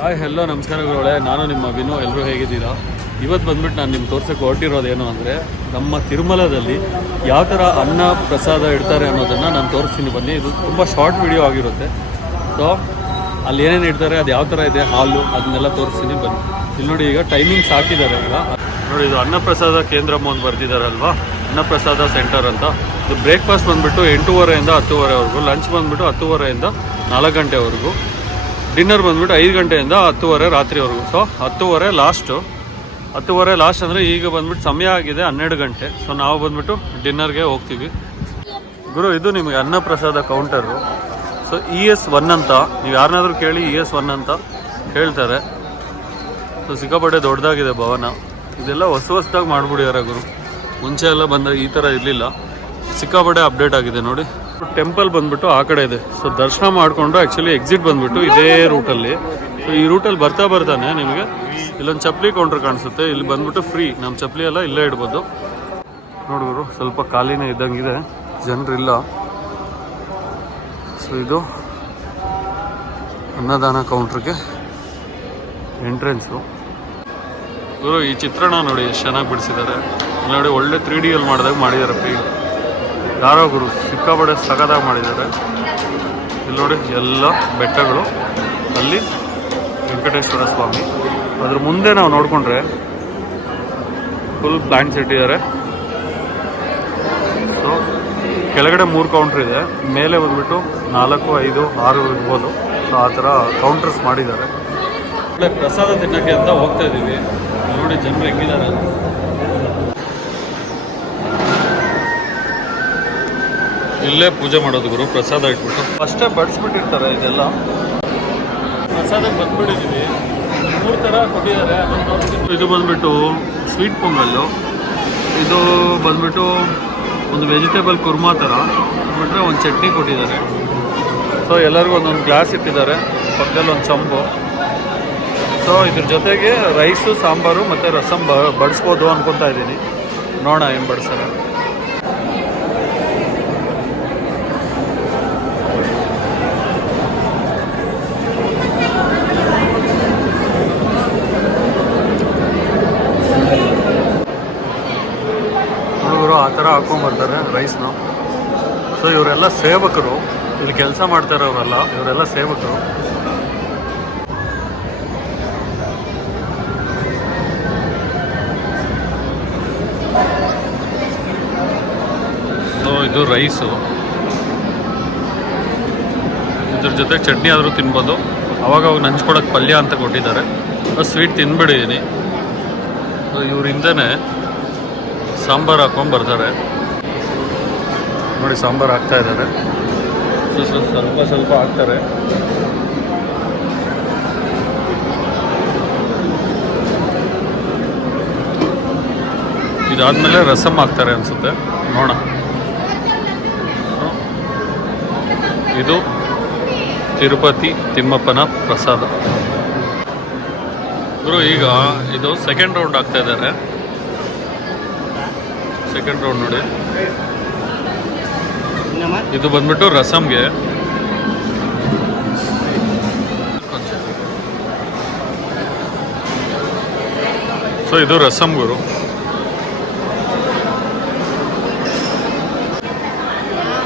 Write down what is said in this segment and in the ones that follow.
Hi hello ನಮಸ್ಕಾರಗಳೇ, ನಾನು ನಿಮ್ಮ ವಿನು. ಎಲ್ಲರೂ ಹೇಗಿದ್ದೀರಾ? ಇವತ್ತು ಬಂದ್ಬಿಟ್ಟು ನಾನು ನಿಮ್ಗೆ ತೋರ್ಸೋಕೆ ಹೊರಟಿರೋದೇನು ಅಂದರೆ, ನಮ್ಮ ತಿರುಮಲದಲ್ಲಿ ಯಾವ ಥರ ಅನ್ನ ಪ್ರಸಾದ ಇಡ್ತಾರೆ ಅನ್ನೋದನ್ನು ನಾನು ತೋರಿಸ್ತೀನಿ ಬನ್ನಿ. ಇದು ತುಂಬ ಶಾರ್ಟ್ ವಿಡಿಯೋ ಆಗಿರುತ್ತೆ. ಸೊ ಅಲ್ಲಿ ಏನೇನು ಇಡ್ತಾರೆ, ಅದು ಯಾವ ಥರ ಇದೆ, ಹಾಲು ಅದನ್ನೆಲ್ಲ ತೋರಿಸ್ತೀನಿ ಬನ್ನಿ. ಇಲ್ಲಿ ನೋಡಿ, ಈಗ ಟೈಮಿಂಗ್ಸ್ ಹಾಕಿದ್ದಾರೆ. ಈಗ ನೋಡಿ, ಇದು ಅನ್ನಪ್ರಸಾದ ಕೇಂದ್ರಮ್ ಅಂತ ಬರ್ತಿದ್ದಾರಲ್ವಾ, ಅನ್ನಪ್ರಸಾದ ಸೆಂಟರ್ ಅಂತ. ಇದು ಬ್ರೇಕ್ಫಾಸ್ಟ್ ಬಂದುಬಿಟ್ಟು 8:30ಯಿಂದ 10:30ವರೆಗೂ, ಲಂಚ್ ಬಂದುಬಿಟ್ಟು 10:30ಯಿಂದ 4 ಗಂಟೆವರೆಗೂ, ಡಿನ್ನರ್ ಬಂದುಬಿಟ್ಟು 5 ಗಂಟೆಯಿಂದ 10:30 ರಾತ್ರಿವರೆಗೂ. So 10:30 last. 10:30 ಲಾಸ್ಟ್ ಅಂದರೆ ಈಗ ಬಂದುಬಿಟ್ಟು ಸಮಯ ಆಗಿದೆ 12 ಗಂಟೆ. ಸೊ ನಾವು ಬಂದುಬಿಟ್ಟು ಡಿನ್ನರ್ಗೆ ಹೋಗ್ತೀವಿ. ಗುರು, ಇದು ನಿಮಗೆ ಅನ್ನಪ್ರಸಾದ ಕೌಂಟರು. ಸೊ ES1 ಅಂತ ನೀವು ಯಾರನ್ನಾದ್ರೂ ಕೇಳಿ, ES1 ಅಂತ ಹೇಳ್ತಾರೆ. ಸೊ ಸಿಕ್ಕಾಪಟ್ಟೆ ದೊಡ್ಡದಾಗಿದೆ ಭವನ. ಇದೆಲ್ಲ ಹೊಸದಾಗಿ ಮಾಡಿಬಿಡಿದಾರೆ ಗುರು. ಮುಂಚೆ ಎಲ್ಲ ಬಂದಾಗ ಈ ಥರ ಇರಲಿಲ್ಲ. ಸಿಕ್ಕಾಪಟ್ಟೆ ಅಪ್ಡೇಟ್ ಆಗಿದೆ ನೋಡಿ. ಟೆಂಪಲ್ ಬಂದ್ಬಿಟ್ಟು ಆ ಕಡೆ ಇದೆ. ಸೊ ದರ್ಶನ ಮಾಡಿಕೊಂಡು ಆ್ಯಕ್ಚುಲಿ ಎಕ್ಸಿಟ್ ಬಂದ್ಬಿಟ್ಟು ಇದೇ ರೂಟಲ್ಲಿ. ಸೊ ಈ ರೂಟಲ್ಲಿ ಬರ್ತಾನೆ ನಿಮಗೆ ಇಲ್ಲೊಂದು ಚಪ್ಪಲಿ ಕೌಂಟ್ರ್ ಕಾಣಿಸುತ್ತೆ. ಇಲ್ಲಿ ಬಂದ್ಬಿಟ್ಟು ಫ್ರೀ. ನಮ್ಮ ಚಪ್ಪಲಿ ಎಲ್ಲ ಇಲ್ಲೇ ಇಡ್ಬೋದು. ನೋಡಿದ್ರು ಸ್ವಲ್ಪ ಖಾಲಿನೇ ಇದ್ದಂಗಿದೆ, ಜನರಿಲ್ಲ. ಸೊ ಇದು ಅನ್ನದಾನ ಕೌಂಟ್ರಿಗೆ ಎಂಟ್ರೆನ್ಸು. ಗುರು, ಈ ಚಿತ್ರಣ ನೋಡಿ ಎಷ್ಟು ಚೆನ್ನಾಗಿ ಬಿಡಿಸಿದ್ದಾರೆ ನೋಡಿ. ಒಳ್ಳೆ 3Dಯಲ್ಲಿ ಮಾಡಿದ್ದಾರೆ. ಯಾರೋ ಗುರು ಸಿಕ್ಕಾಪಟ್ಟೆ ಸಗದಾಗಿ ಮಾಡಿದ್ದಾರೆ. ಇಲ್ಲಿ ನೋಡಿ ಎಲ್ಲ ಬೆಟ್ಟಗಳು, ಅಲ್ಲಿ ವೆಂಕಟೇಶ್ವರ ಸ್ವಾಮಿ. ಅದ್ರ ಮುಂದೆ ನಾವು ನೋಡಿಕೊಂಡ್ರೆ ಫುಲ್ ಪ್ಲಾಂಟ್ಸ್ ಇಟ್ಟಿದ್ದಾರೆ. ಸೊ ಕೆಳಗಡೆ 3 ಕೌಂಟ್ರ್ ಇದೆ, ಮೇಲೆ ಬಂದ್ಬಿಟ್ಟು 4, 5, 6 ಇರ್ಬೋದು. ಸೊ ಆ ಥರ ಕೌಂಟರ್ಸ್ ಮಾಡಿದ್ದಾರೆ. ಒಳ್ಳೆ ಪ್ರಸಾದ ತಿನ್ನೋಕ್ಕೆ ಅಂತ ಹೋಗ್ತಾ ಇದ್ದೀವಿ. ನೋಡಿ ಜನರು ಹೆಂಗಿದ್ದಾರೆ. ಇಲ್ಲೇ ಪೂಜೆ ಮಾಡೋದು ಗುರು, ಪ್ರಸಾದ ಇಟ್ಬಿಟ್ಟು ಅಷ್ಟೇ ಬಡಿಸ್ಬಿಟ್ಟಿರ್ತಾರೆ. ಇದೆಲ್ಲ ಪ್ರಸಾದಕ್ಕೆ ಬಂದ್ಬಿಟ್ಟಿದ್ದೀವಿ. 3 ಥರ ಕೊಟ್ಟಿದ್ದಾರೆ. ಇದು ಬಂದ್ಬಿಟ್ಟು ಸ್ವೀಟ್ ಪೊಂಗಲ್ಲು, ಇದು ಬಂದ್ಬಿಟ್ಟು ಒಂದು ವೆಜಿಟೇಬಲ್ ಕುರ್ಮಾ ಥರ ಬಿಟ್ಟರೆ ಒಂದು ಚಟ್ನಿ ಕೊಟ್ಟಿದ್ದಾರೆ. ಸೊ ಎಲ್ಲರಿಗೂ ಒಂದೊಂದು ಗ್ಲಾಸ್ ಇಟ್ಟಿದ್ದಾರೆ, ಪಕ್ಕದಲ್ಲಿ ಒಂದು ಚಂಬು. ಸೊ ಇದ್ರ ಜೊತೆಗೆ ರೈಸು, ಸಾಂಬಾರು ಮತ್ತು ರಸಂ ಬಡಿಸ್ಬೋದು ಅನ್ಕೊತಾ ಇದ್ದೀನಿ. ನೋಡೋಣ ಏನು ಬಡಿಸ್ತಾರೆ. ಹುಡುಗರು ಆ ಥರ ಹಾಕ್ಕೊಂಬರ್ತಾರೆ ರೈಸ್ನ. ಸೊ ಇವರೆಲ್ಲ ಸೇವಕರು, ಇಲ್ಲಿ ಕೆಲಸ ಮಾಡ್ತಾರೆ ಅವರೆಲ್ಲ. ಇವರೆಲ್ಲ ಸೇವಕರು. ಸೊ ಇದು ರೈಸು, ಇದ್ರ ಜೊತೆ ಚಟ್ನಿ ಆದರೂ ತಿನ್ಬೋದು. ಅವಾಗ ನಂಚ್ಕೊಡೋಕ್ಕೆ ಪಲ್ಯ ಅಂತ ಕೊಟ್ಟಿದ್ದಾರೆ. ಸ್ವೀಟ್ ತಿಂದ್ಬಿಟ್ಟಿದ್ದೀನಿ. ಇವ್ರ ಹಿಂದೆನೇ ಸಾಂಬಾರು ಹಾಕ್ಕೊಂಬರ್ತಾರೆ ನೋಡಿ. ಸಾಂಬಾರು ಹಾಕ್ತಾ ಇದ್ದಾರೆ. ಸೊ ಸ್ವಲ್ಪ ಹಾಕ್ತಾರೆ. ಇದಾದಮೇಲೆ ರಸಮ್ ಹಾಕ್ತಾರೆ ಅನಿಸುತ್ತೆ, ನೋಡೋಣ. ಇದು ತಿರುಪತಿ ತಿಮ್ಮಪ್ಪನ ಪ್ರಸಾದ ಗುರು. ಈಗ ಇದು ಸೆಕೆಂಡ್ ರೌಂಡ್ ಆಗ್ತಾ ಇದ್ದಾರೆ. ಸೆಕೆಂಡ್ ರೌಂಡ್ ನೋಡಿ. ಇದು ಬಂದ್ಬಿಟ್ಟು ರಸಮ್ಗೆ. ಸೊ ಇದು ರಸಮ್ ಗುರು.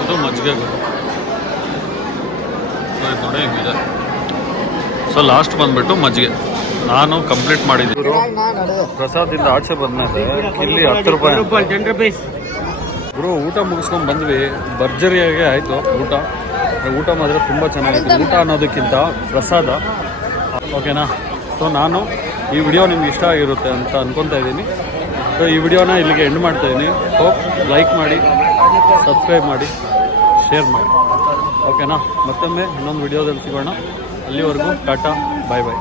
ಇದು ಮಜ್ಜಿಗೆ ಗುರು. ಸೊ ಇದು ನೋಡಿ ಹೆಂಗಿದೆ. ಸೊ ಲಾಸ್ಟ್ ಬಂದ್ಬಿಟ್ಟು ಮಜ್ಜಿಗೆ. ನಾನು ಕಂಪ್ಲೀಟ್ ಮಾಡಿದ್ದೀನಿ. ಪ್ರಸಾದದಿಂದ ಆಚೆ ಬಂದ್ಮೇಲೆ ಇಲ್ಲಿ 10 ರೂಪಾಯಿ ಗುರು. ಊಟ ಮುಗಿಸ್ಕೊಂಡು ಬಂದ್ವಿ. ಭರ್ಜರಿಯಾಗೆ ಆಯಿತು ಊಟ ಮಾತ್ರ ತುಂಬ ಚೆನ್ನಾಗಿತ್ತು. ಊಟ ಅನ್ನೋದಕ್ಕಿಂತ ಪ್ರಸಾದ, ಓಕೆನಾ? ಸೊ ನಾನು ಈ ವಿಡಿಯೋ ನಿಮ್ಗೆ ಇಷ್ಟ ಆಗಿರುತ್ತೆ ಅಂತ ಅಂದ್ಕೊತಾ ಇದ್ದೀನಿ. ಸೊ ಈ ವಿಡಿಯೋನ ಇಲ್ಲಿಗೆ ಎಂಡ್ ಮಾಡ್ತಾಯಿದ್ದೀನಿ. ಹೋಪ್ ಲೈಕ್ ಮಾಡಿ, ಸಬ್ಸ್ಕ್ರೈಬ್ ಮಾಡಿ, ಶೇರ್ ಮಾಡಿ, ಓಕೆನಾ? ಮತ್ತೊಮ್ಮೆ ಇನ್ನೊಂದು ವಿಡಿಯೋದಲ್ಲಿ ಸಿಗೋಣ. ಅಲ್ಲಿವರೆಗೂ ಟಾಟಾ, ಬಾಯ್ ಬಾಯ್.